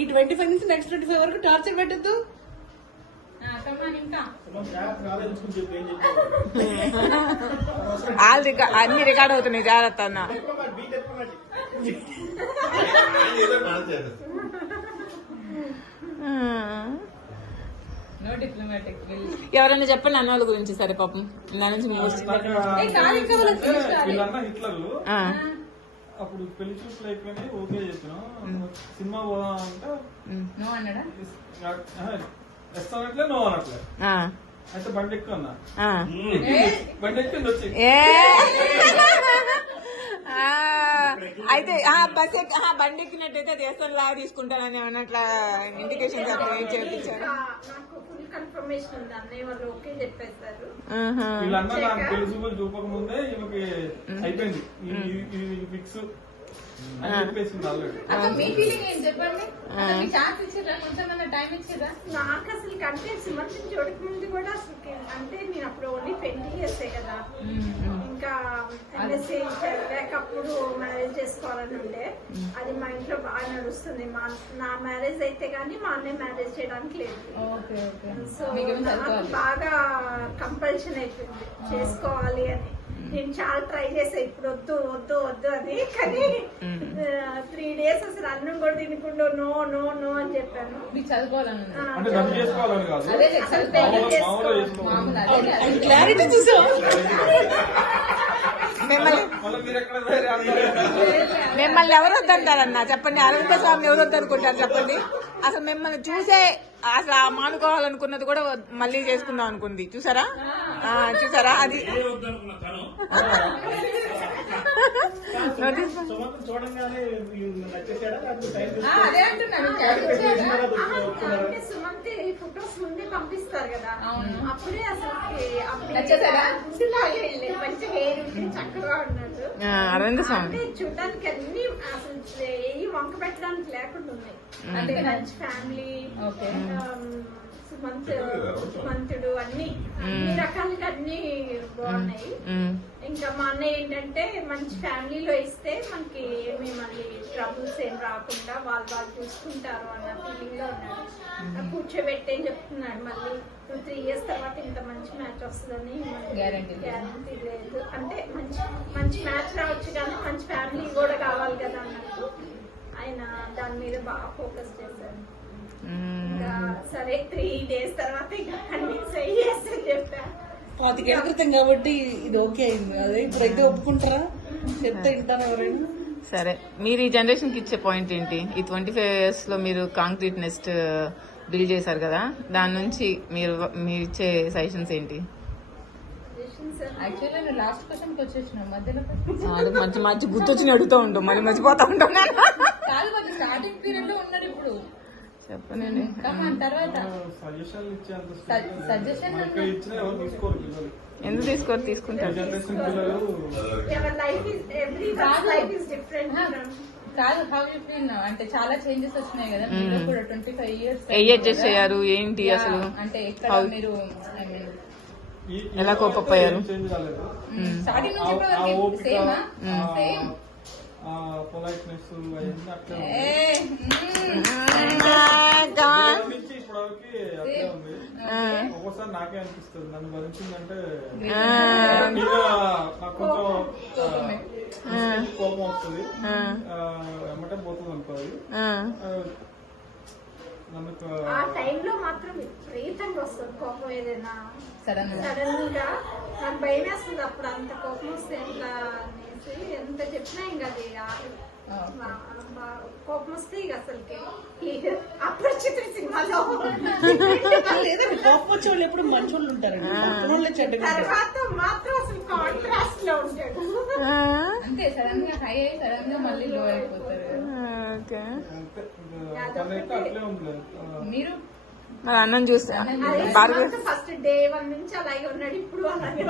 ఈ 25 నుంచి నెక్స్ట్ 25 వరకు టార్చర్ పెట్టద్దు. అన్ని రికార్డ్ అవుతున్నాయి, జాగ్రత్త అన్న. ఎవరైనా చెప్పండి అన్న వాళ్ళ గురించి. సరే పాపం నా నుంచి అప్పుడు పెళ్లి చూపులు అయిపోయినాయి, ఓకే చెప్పినాం. సినిమా పోదాం అంటే రెస్టారెంట్లే నో అనట్లే. అయితే బండి ఎక్కువ అన్నా, బండి ఎక్కింది వచ్చి అయితే బస్ బండి ఎక్కినట్టయితే దేశం లాగా తీసుకుంటానని ఏమన్నా అట్లా ఇండికేషన్ చేయించారు. వీళ్ళన్నా నాకు పెళ్లి చూపులు చూపక ముందే ఈమెకి అయిపోయింది ఫిక్స్ అని చెప్పేసింది ఆల్రెడీ. నాకు అసలు కంటే సుమంత్ని చూడక ముందు కూడా అసలు అంటే నేను అప్పుడు ఓన్లీ 20 years కదా, ఇంకా MSc చదివాకప్పుడు మ్యారేజ్ చేసుకోవాలని ఉండే. అది మా ఇంట్లో బాగా నడుస్తుంది. నా మ్యారేజ్ అయితే గానీ మా అన్నయ్య మ్యారేజ్ చేయడానికి లేదు. సో నాకు బాగా కంపల్షన్ అయిపోయింది చేసుకోవాలి అని. నేను చాలా ట్రై చేసా ఇప్పుడు వద్దు వద్దు వద్దు అని, కానీ 3 days అసలు అన్నం కూడా తినకుండా నో నో నో అని చెప్పాను. క్లారిటీ చూసా. మిమ్మల్ని ఎవరు వద్దంటారన్నా చెప్పండి. అరవింద స్వామి ఎవరు వద్దనుకుంటారు చెప్పండి. అసలు మిమ్మల్ని చూసే అసలు ఆ మానుకోవాలనుకున్నది కూడా మళ్ళీ చేసుకుందాం అనుకుంది. చూసారా చూసారా అది సుమంత్ ఫొటోస్ ముందే పంపిస్తారు కదా, అప్పుడే అసలు మంచి హెయిర్ చక్కగా ఉన్నాడు. అరవింద స్వామి చూడడానికి అన్ని అసలు ఏ వంక పెట్టడానికి లేకుండా ఉన్నాయి. అంటే మంచి ఫ్యామిలీ, సుమంతుడు అన్ని రకాలుగా అన్ని బాగున్నాయి. ఇంకా మా అన్నయ్య ఏంటంటే మంచి ఫ్యామిలీలో ఇస్తే మనకి ఏమి మళ్ళీ ట్రబుల్స్ ఏం రాకుండా వాళ్ళు చూసుకుంటారు అన్న ఫీలింగ్ లో ఉన్నాడు. కూర్చోబెట్టేని చెప్తున్నాడు. మళ్ళీ 2-3 years తర్వాత ఇంత మంచి మ్యాచ్ వస్తుందని గ్యారంటీ లేదు. అంటే మంచి మ్యాచ్ రావచ్చు కానీ మంచి ఫ్యామిలీ కూడా కావాలి కదా అన్నట్టు ఆయన దాని మీద బాగా ఫోకస్ చేశారు. సరే 3 days తర్వాత ఇంకా అన్ని సహి చేస్తాను చెప్పా. 25 ఏళ్ల క్రితం కాబట్టి ఇది ఓకే అయింది. అదే ఇప్పుడైతే ఒప్పుకుంటారా? చెప్తే వింటారా ఎవరైనా? సరే మీరు ఈ జనరేషన్ కి ఇచ్చే పాయింట్ ఏంటి? ఈ 25 years లో మీరు కాంక్రీట్ నెస్ట్ బిల్డ్ చేశారు కదా, దాని నుంచి మీరు ఇచ్చే సజెషన్స్ ఏంటి? లాస్ట్ క్వశ్చన్ కి వచ్చేసిన మధ్యలో మంచి మంచి గుర్తొచ్చి అడుగుతూ ఉంటాం, మళ్ళీ మర్చిపోతా ఉంటాం. స్టార్టింగ్ పీరియడ్ లో ఉన్నారు ఇప్పుడు. చెప్పనండి తర్వాత సజెషన్ ఎందుకు తీసుకోరు? తీసుకుంటారు. కాదు, హౌ యూ ఫీల్ నౌ? అంటే చాలా చేంజెస్ వచ్చినాయి కదా మీరు కూడా 25 years అడ్జస్ట్ అయ్యారు ఏంటి అసలు? అంటే ఎక్కడ మీరు ఎలా కోపపోయారు? స్టార్టింగ్ నుంచి సేమ్ పొలైట్నెస్ అవన్నీ అట్లే నుంచి ఇప్పటివరకు అట్లే ఉంది. ఒక్కోసారి నాకే అనిపిస్తుంది నన్ను భరించిందంటే నాకు కొంచెం కోపం వస్తుంది, ఎమ్మటే పోతుంది అనుకోవాలి. ఆ టైంలో మాత్రం విపరీతంగా వస్తుంది కోపం. ఏదైనా సడన్ గా నాకు భయం వేస్తుంది అప్పుడు. అంత కోపం వస్తే ఎట్లా అనేసి ఎంత చెప్పినా ఇంకా అది కోపం వస్తే ఇక అసలుకి అపరిచిత సినిమాలో కోపం వచ్చే వాళ్ళు ఎప్పుడు మంచి వాళ్ళు ఉంటారండి, తర్వాత మాత్రం అసలు కాంట్రాస్ట్ లో ఉంటాడు. అంతే సడన్ గా హై అయ్యి సడన్ గా మళ్ళీ లో అయిపోతారు. మీరు మరి అన్నం చూస్తే ఫస్ట్ డే 1 నుంచి అలాగే ఉన్నాడు, ఇప్పుడు అలాగే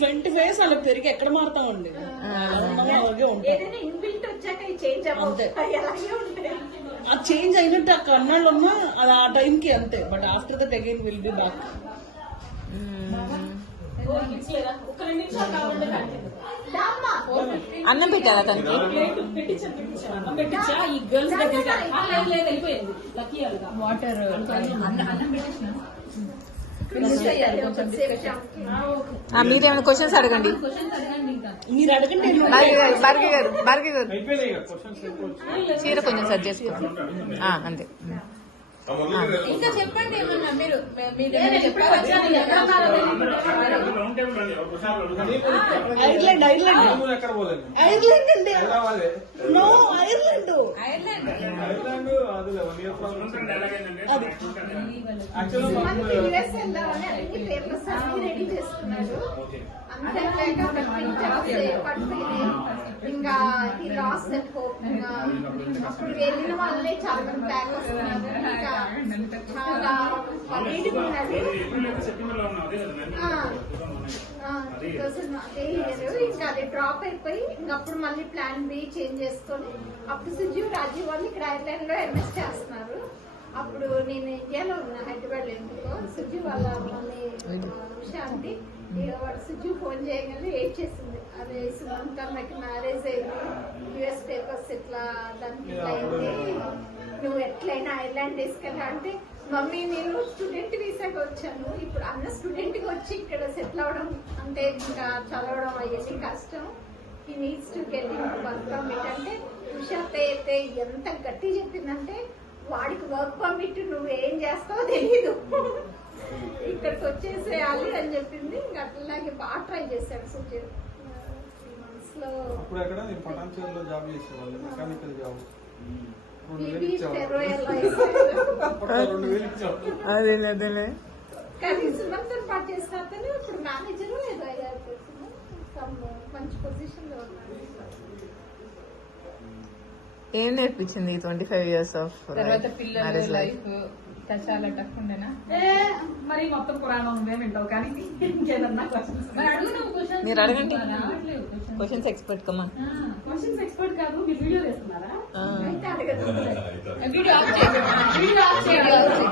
25 years అలా పెరిగి ఎక్కడ మారుతామండి? అలాగే ఉంటాయి. ఏదైనా ఇన్బిల్ట్ వచ్చాక చేంజ్ అవ్వతాయి, అలాగే ఉంటాయి. ఆ చేంజ్ అయినట్టు ఆ కన్నాళ్ళు ఉన్నా అది ఆ టైంకి అంతే. But after that again will be back. ఒక 2 నిమిషాలు కావాలి. అన్నం పెట్టారా తనకి? పెట్టించా ఈ గర్ల్స్ దగ్గర లేదు వెళ్ళిపోయింది లక్కీ వాళ్ళగా వాటర్ అన్నం పెట్టేసిన మీరేమైనా క్వశ్చన్స్ అడగండి. మీరు అడగండి భార్గవి గారు అయిపోయినాయి ఇక క్వశ్చన్స్ అయిపోవచ్చు. చీర కొంచెం సెట్ చేసుకోండి. అంతే. ఇంకా చెప్పండి ఏమన్నా మీరు ఏమైనా చెప్పారా? ఐర్లాండ్ మామూలు ఎక్కడ పోలేదు ఐర్లాండ్ అండి హైదరాబాదే నో ఐర్లాండ్ ఐర్లాండ్ ఐర్లాండ్ అది 1 year ప్రాబ్లమ్ యాక్చువల్లీ మనకి యుఎస్ వెళ్దామని అన్ని పేపర్స్ అన్ని రెడీ చేసుకున్నారు. అంతే లేక అక్కడ pictures పట్టుకుని ఇంకా ఈ లాస్ దట్ హోప్ అప్పుడు వెళ్ళిన వాళ్ళే చాలా మంది బ్యాక్ వస్తున్నారు. ఇంకా చాలా రీడింగ్ ఉన్నది. 2000 అదే ఇయర్ ఇంకా అది డ్రాప్ అయిపోయి ఇంకా అప్పుడు మళ్ళీ ప్లాన్ బి చేంజ్ చేసుకొని అప్పుడు సుజీవ్ రాజీవ్ వాళ్ళు ఇక్కడ ఐర్లాండ్ లో ఎంఎస్ చేస్తున్నారు. అప్పుడు నేను ఇండియాలో ఉన్నా హైదరాబాద్ లో. ఎందుకో సుజీవ్ వాళ్ళ మమ్మీ శాంతి వాడు సుజీవ్ ఫోన్ చేయగానే ఏడ్ చేసింది. అదే సుమంత నాకు మ్యారేజ్ అయింది, యుఎస్ పేపర్స్ ఇట్లా దానికి ఇట్లా అయింది, నువ్వు ఎట్లయినా ఐర్లాండ్ తీసుకెళ్ళా అంటే మమ్మీ నేను స్టూడెంట్ వీసాగా వచ్చాను, ఇప్పుడు అన్న స్టూడెంట్ గా వచ్చి ఇక్కడ సెటిల్ అవడం అంటే ఇంకా చదవడం అయ్యేది కష్టం. ఈ needs to get work permit అంటే ఉషాత అయితే ఎంత గట్టి చెప్పిందంటే వాడికి వర్క్ పర్మిట్ నువ్వు ఏం చేస్తావో తెలీదు, ఇక్కడికి వచ్చేసేయాలి అని చెప్పింది. ఇంకా అట్లాగే బాగా ట్రై చేశాడు సుజీవ్. 3 months లో అప్పుడు ఎక్కడ నేను పటాన్చేరులో జాబ్ చేసేవాళ్ళు, మెకానికల్ జాబ్. 2000 బీబీ ఇచ్చావు. టెర్రోయల్ వేసాడు. అప్పట్లో 2000 ఇచ్చావు. అదేలే. కానీ సుమంత్ పాటు చేసిన అతను ఇప్పుడు మేనేజర్ ఏదో అయ్యారు, మంచి పొజిషన్ లో ఉన్నారు. ఏం నేర్పించింది 25 years ఆఫ్ తర్వాత పిల్లలు మ్యారేజ్ లైఫ్? లైఫ్ చాలా టఫ్ ఉండేనా? మరి మొత్తం పురాణం ఉందే వింటావు కానీ ఇంకేదన్నా మరి అడుగు నువ్వు questions. మీరు అడగండి. రావట్లేదు questions. క్వశ్చన్స్ ఎక్స్పర్ట్ కమ్మా. క్వశ్చన్స్ ఎక్స్పర్ట్ కాదు, మీరు వీడియో చేస్తున్నారా? అయితే అడగదు. వీడియో ఆఫ్ చేయండి. వీడియో ఆఫ్ చేయండి.